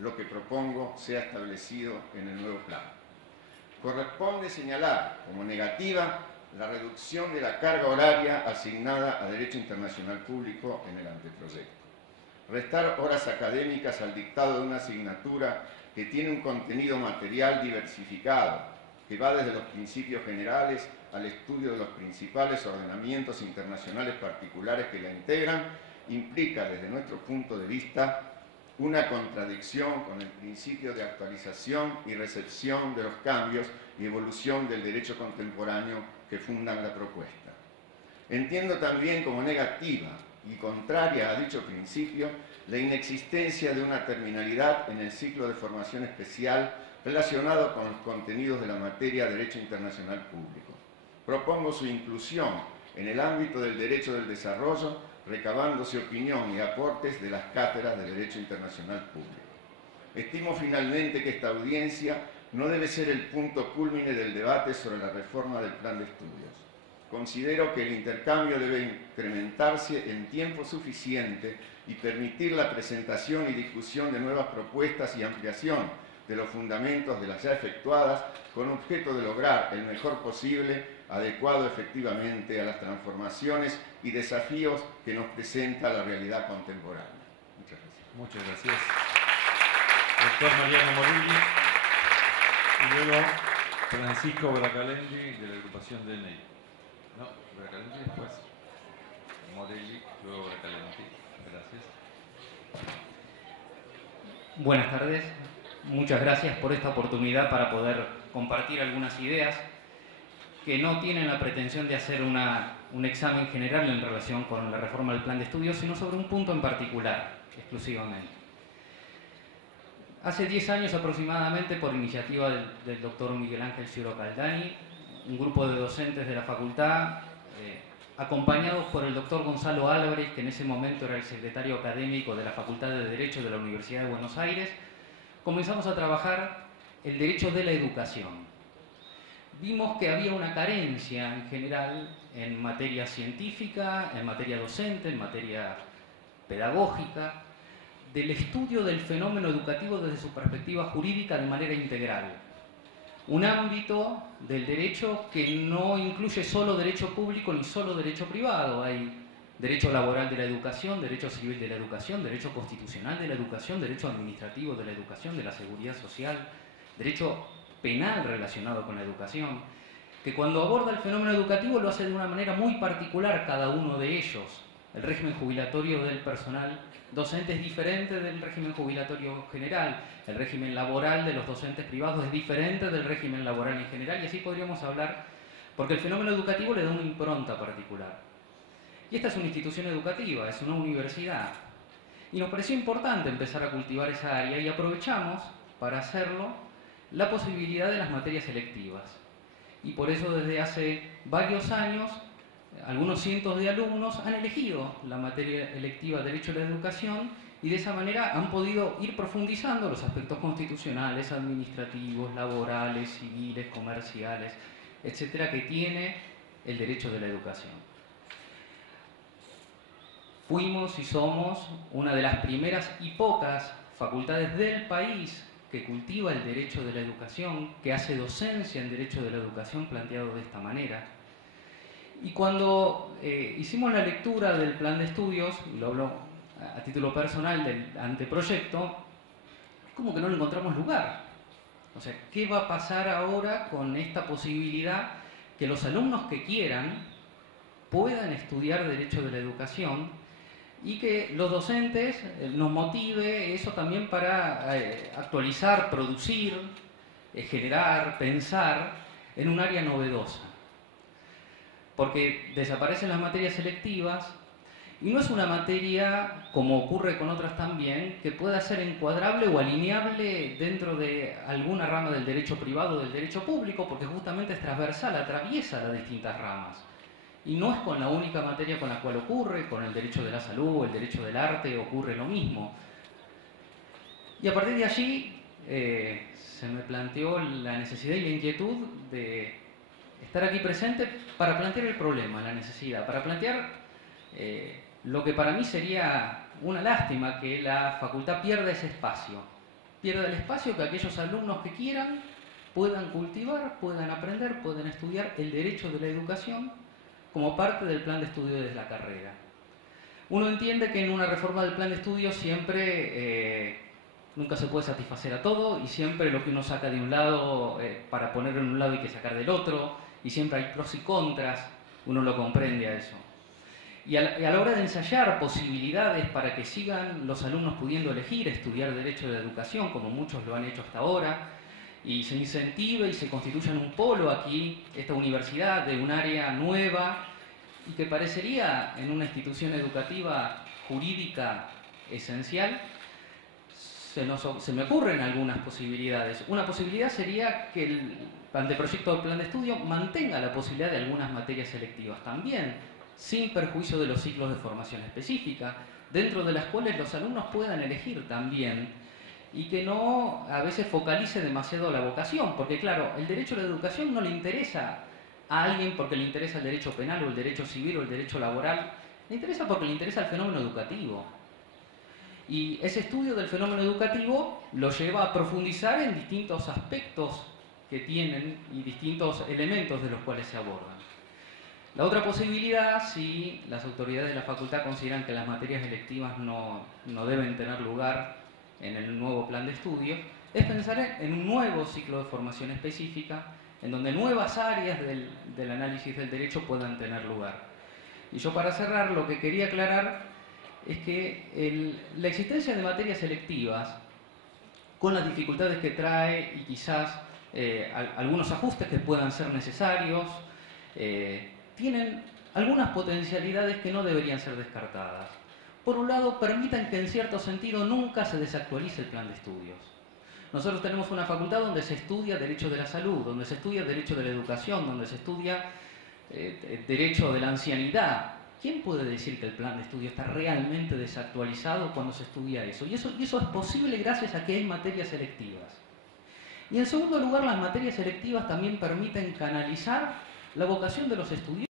lo que propongo sea establecido en el nuevo plan. Corresponde señalar como negativa la reducción de la carga horaria asignada a Derecho Internacional Público en el anteproyecto. Restar horas académicas al dictado de una asignatura que tiene un contenido material diversificado, que va desde los principios generales al estudio de los principales ordenamientos internacionales particulares que la integran, implica, desde nuestro punto de vista, una contradicción con el principio de actualización y recepción de los cambios y evolución del derecho contemporáneo que fundan la propuesta. Entiendo también como negativa y contraria a dicho principio la inexistencia de una terminalidad en el ciclo de formación especial relacionado con los contenidos de la materia Derecho Internacional Público. Propongo su inclusión en el ámbito del derecho del desarrollo, recabándose opinión y aportes de las cátedras de Derecho Internacional Público. Estimo finalmente que esta audiencia no debe ser el punto cúlmine del debate sobre la reforma del plan de estudios. Considero que el intercambio debe incrementarse en tiempo suficiente y permitir la presentación y discusión de nuevas propuestas y ampliación de los fundamentos de las ya efectuadas con objeto de lograr el mejor posible, adecuado efectivamente a las transformaciones y desafíos que nos presenta la realidad contemporánea. Muchas gracias. Muchas gracias. Doctor Mariano Morilli y luego Francisco Bracalendi de la agrupación DNI. No, Bracalendi después. Morilli, luego Bracalendi. Gracias. Buenas tardes. Muchas gracias por esta oportunidad para poder compartir algunas ideas que no tienen la pretensión de hacer un examen general en relación con la reforma del plan de estudios, sino sobre un punto en particular, exclusivamente. Hace 10 años aproximadamente, por iniciativa del doctor Miguel Ángel Ciuro Caldani, un grupo de docentes de la facultad, acompañados por el doctor Gonzalo Álvarez, que en ese momento era el secretario académico de la Facultad de Derecho de la Universidad de Buenos Aires, comenzamos a trabajar el derecho de la educación. Vimos que había una carencia en general en materia científica, en materia docente, en materia pedagógica, del estudio del fenómeno educativo desde su perspectiva jurídica de manera integral. Un ámbito del derecho que no incluye solo derecho público ni solo derecho privado. Hay derecho laboral de la educación, derecho civil de la educación, derecho constitucional de la educación, derecho administrativo de la educación, de la seguridad social, derecho penal relacionado con la educación, que cuando aborda el fenómeno educativo lo hace de una manera muy particular cada uno de ellos. El régimen jubilatorio del personal docente es diferente del régimen jubilatorio general, el régimen laboral de los docentes privados es diferente del régimen laboral en general, y así podríamos hablar, porque el fenómeno educativo le da una impronta particular. Y esta es una institución educativa, es una universidad. Y nos pareció importante empezar a cultivar esa área y aprovechamos para hacerlo la posibilidad de las materias selectivas. Y por eso desde hace varios años, algunos cientos de alumnos han elegido la materia electiva Derecho a la Educación y de esa manera han podido ir profundizando los aspectos constitucionales, administrativos, laborales, civiles, comerciales, etcétera, que tiene el derecho de la educación. Fuimos y somos una de las primeras y pocas facultades del país que cultiva el derecho de la educación, que hace docencia en derecho de la educación planteado de esta manera. Y cuando hicimos la lectura del plan de estudios, y lo hablo a título personal del anteproyecto, como que no le encontramos lugar. O sea, ¿qué va a pasar ahora con esta posibilidad que los alumnos que quieran puedan estudiar derecho de la educación y que los docentes nos motive eso también para actualizar, producir, generar, pensar en un área novedosa? Porque desaparecen las materias selectivas y no es una materia, como ocurre con otras también, que pueda ser encuadrable o alineable dentro de alguna rama del derecho privado o del derecho público, porque justamente es transversal, atraviesa las distintas ramas. Y no es con la única materia con la cual ocurre, con el derecho de la salud o el derecho del arte ocurre lo mismo. Y a partir de allí se me planteó la necesidad y la inquietud de estar aquí presente para plantear el problema, la necesidad, para plantear lo que para mí sería una lástima, que la facultad pierda ese espacio pierda el espacio que aquellos alumnos que quieran puedan cultivar, puedan aprender, puedan estudiar el derecho de la educación como parte del plan de estudio de la carrera. Uno entiende que en una reforma del plan de estudio siempre nunca se puede satisfacer a todo y siempre lo que uno saca de un lado, para ponerlo en un lado hay que sacar del otro, y siempre hay pros y contras, uno lo comprende a eso. Y a la hora de ensayar posibilidades para que sigan los alumnos pudiendo elegir estudiar Derecho de la Educación, como muchos lo han hecho hasta ahora, y se incentive y se constituya en un polo aquí, esta universidad de un área nueva, y que parecería en una institución educativa jurídica esencial, se me ocurren algunas posibilidades. Una posibilidad sería que el anteproyecto del plan de estudio mantenga la posibilidad de algunas materias selectivas también, sin perjuicio de los ciclos de formación específica, dentro de las cuales los alumnos puedan elegir también, y que no a veces focalice demasiado la vocación, porque claro, el derecho a la educación no le interesa a alguien porque le interesa el derecho penal o el derecho civil o el derecho laboral, le interesa porque le interesa el fenómeno educativo. Y ese estudio del fenómeno educativo lo lleva a profundizar en distintos aspectos que tienen y distintos elementos de los cuales se abordan. La otra posibilidad, si las autoridades de la facultad consideran que las materias electivas no deben tener lugar en el nuevo plan de estudio, es pensar en un nuevo ciclo de formación específica en donde nuevas áreas del análisis del derecho puedan tener lugar. Y yo, para cerrar, lo que quería aclarar es que la existencia de materias selectivas, con las dificultades que trae y quizás algunos ajustes que puedan ser necesarios, tienen algunas potencialidades que no deberían ser descartadas. Por un lado, permitan que en cierto sentido nunca se desactualice el plan de estudios. Nosotros tenemos una facultad donde se estudia Derecho de la Salud, donde se estudia Derecho de la Educación, donde se estudia Derecho de la Ancianidad. ¿Quién puede decir que el plan de estudio está realmente desactualizado cuando se estudia eso? Y eso es posible gracias a que hay materias selectivas. Y en segundo lugar, las materias selectivas también permiten canalizar la vocación de los estudiantes.